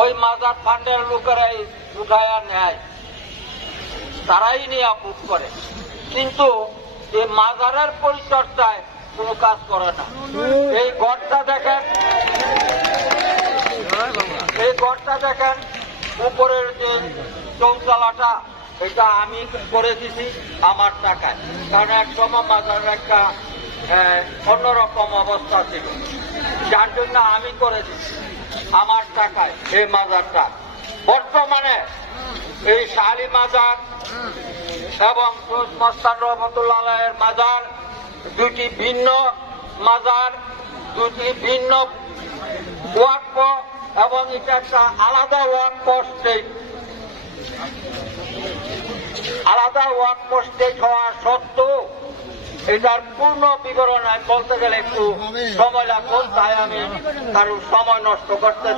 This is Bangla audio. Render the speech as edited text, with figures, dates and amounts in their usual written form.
ওই মাজার ফান্ডের লোকেরাই উঠায়া নেয়, তারাই নিয়ে বুক করে, কিন্তু এই মাজারের পরিচর্যায় কোনো কাজ করে না। এই ঘরটা দেখেন, এই ঘরটা দেখেন, উপরের যে চৌচালাটা এটা আমি করে দিছি আমার টাকায়, কারণ এক সময় মাজারের একটা অন্যরকম অবস্থা ছিল, যার জন্য আমি করে দিছি আমার টাকায় এই মাজারটা। বর্তমানে এই শাহী মাজার এবং সৈয়দ মস্তান রহমতুল্লাহ আলাইহির মাজার দুটি ভিন্ন মাজার, দুটি ভিন্ন ওয়াকফ, এবং এটা একটা আলাদা ওয়াকফ স্টেট। আলাদা ওয়াকফ স্টেট হওয়া সত্ত্বেও এটার পূর্ণ বিবরণ বলতে গেলে একটু সময় লাগবে, তাই আমি কারোর সময় নষ্ট করতে